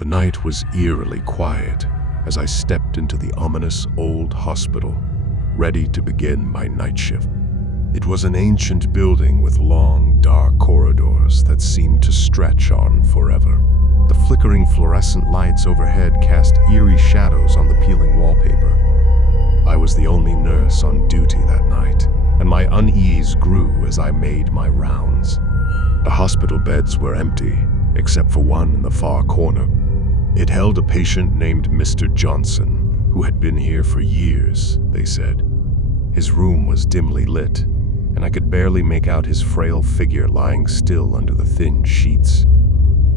The night was eerily quiet as I stepped into the ominous old hospital, ready to begin my night shift. It was an ancient building with long, dark corridors that seemed to stretch on forever. The flickering fluorescent lights overhead cast eerie shadows on the peeling wallpaper. I was the only nurse on duty that night, and my unease grew as I made my rounds. The hospital beds were empty, except for one in the far corner. It held a patient named Mr. Johnson, who had been here for years, they said. His room was dimly lit, and I could barely make out his frail figure lying still under the thin sheets.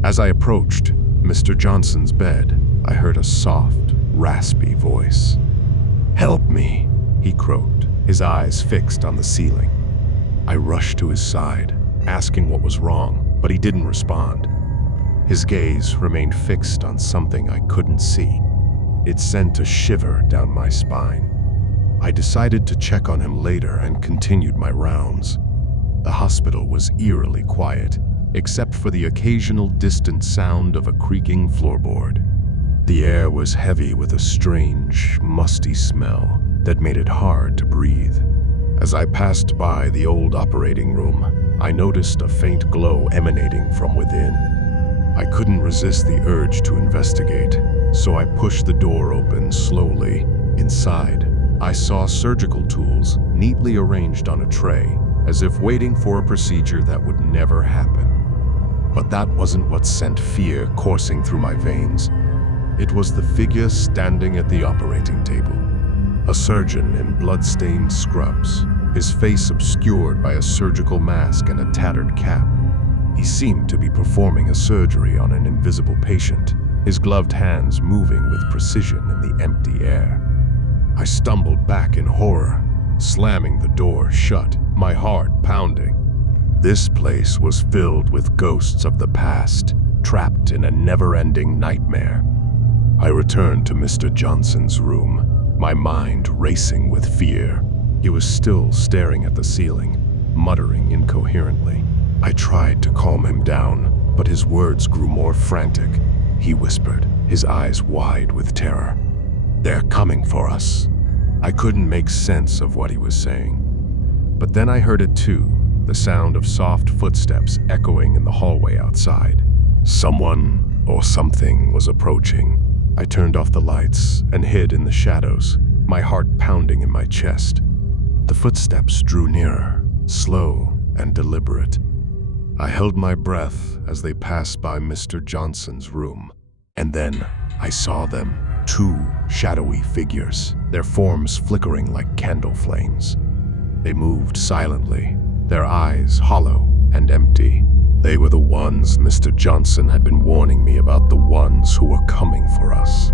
As I approached Mr. Johnson's bed, I heard a soft, raspy voice. "Help me," he croaked, his eyes fixed on the ceiling. I rushed to his side, asking what was wrong, but he didn't respond. His gaze remained fixed on something I couldn't see. It sent a shiver down my spine. I decided to check on him later and continued my rounds. The hospital was eerily quiet, except for the occasional distant sound of a creaking floorboard. The air was heavy with a strange, musty smell that made it hard to breathe. As I passed by the old operating room, I noticed a faint glow emanating from within. I couldn't resist the urge to investigate, so I pushed the door open slowly. Inside, I saw surgical tools neatly arranged on a tray, as if waiting for a procedure that would never happen. But that wasn't what sent fear coursing through my veins. It was the figure standing at the operating table. A surgeon in blood-stained scrubs, his face obscured by a surgical mask and a tattered cap. He seemed to be performing a surgery on an invisible patient, his gloved hands moving with precision in the empty air. I stumbled back in horror, slamming the door shut, my heart pounding. This place was filled with ghosts of the past, trapped in a never-ending nightmare. I returned to Mr. Johnson's room, my mind racing with fear. He was still staring at the ceiling, muttering incoherently. I tried to calm him down, but his words grew more frantic. He whispered, his eyes wide with terror. "They're coming for us." I couldn't make sense of what he was saying. But then I heard it too, the sound of soft footsteps echoing in the hallway outside. Someone or something was approaching. I turned off the lights and hid in the shadows, my heart pounding in my chest. The footsteps drew nearer, slow and deliberate. I held my breath as they passed by Mr. Johnson's room, and then I saw them, two shadowy figures, their forms flickering like candle flames. They moved silently, their eyes hollow and empty. They were the ones Mr. Johnson had been warning me about, the ones who were coming for us.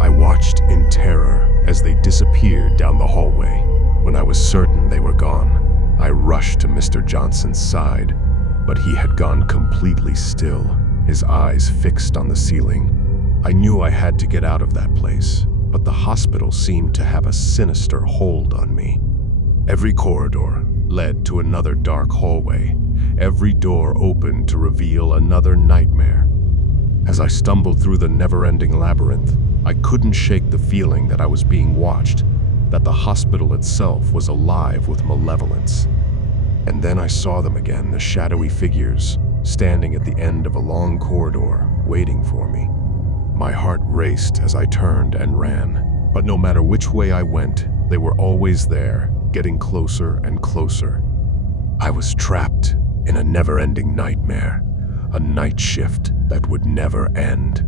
I watched in terror as they disappeared down the hallway. When I was certain they were gone, I rushed to Mr. Johnson's side, but he had gone completely still, his eyes fixed on the ceiling. I knew I had to get out of that place, but the hospital seemed to have a sinister hold on me. Every corridor led to another dark hallway, every door opened to reveal another nightmare. As I stumbled through the never-ending labyrinth, I couldn't shake the feeling that I was being watched, that the hospital itself was alive with malevolence. And then I saw them again, the shadowy figures, standing at the end of a long corridor, waiting for me. My heart raced as I turned and ran, but no matter which way I went, they were always there, getting closer and closer. I was trapped in a never-ending nightmare, a night shift that would never end,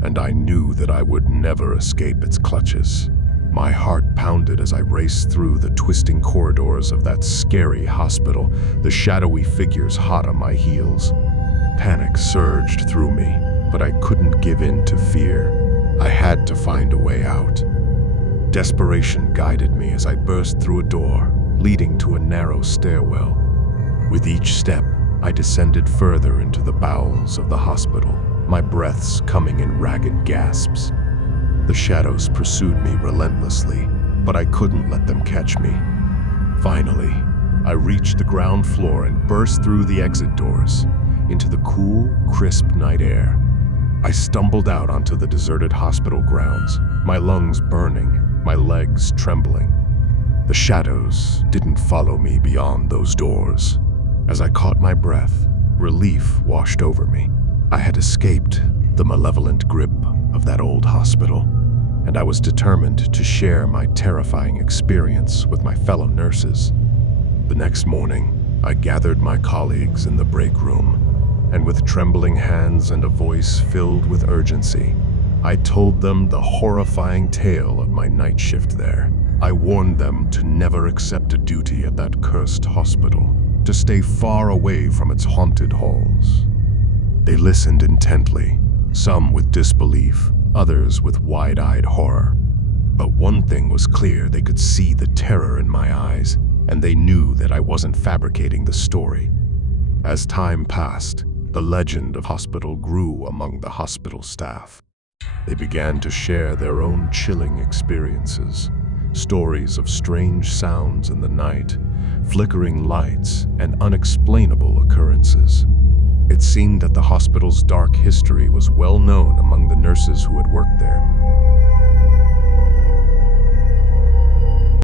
and I knew that I would never escape its clutches. My heart pounded as I raced through the twisting corridors of that scary hospital, the shadowy figures hot on my heels. Panic surged through me, but I couldn't give in to fear. I had to find a way out. Desperation guided me as I burst through a door, leading to a narrow stairwell. With each step, I descended further into the bowels of the hospital, my breaths coming in ragged gasps. The shadows pursued me relentlessly, but I couldn't let them catch me. Finally, I reached the ground floor and burst through the exit doors into the cool, crisp night air. I stumbled out onto the deserted hospital grounds, my lungs burning, my legs trembling. The shadows didn't follow me beyond those doors. As I caught my breath, relief washed over me. I had escaped the malevolent grip of that old hospital, and I was determined to share my terrifying experience with my fellow nurses. The next morning, I gathered my colleagues in the break room, and with trembling hands and a voice filled with urgency, I told them the horrifying tale of my night shift there. I warned them to never accept a duty at that cursed hospital, to stay far away from its haunted halls. They listened intently, some with disbelief, others with wide-eyed horror. But one thing was clear: they could see the terror in my eyes, and they knew that I wasn't fabricating the story. As time passed, the legend of hospital grew among the hospital staff. They began to share their own chilling experiences, stories of strange sounds in the night, flickering lights, and unexplainable occurrences. It seemed that the hospital's dark history was well known among the nurses who had worked there.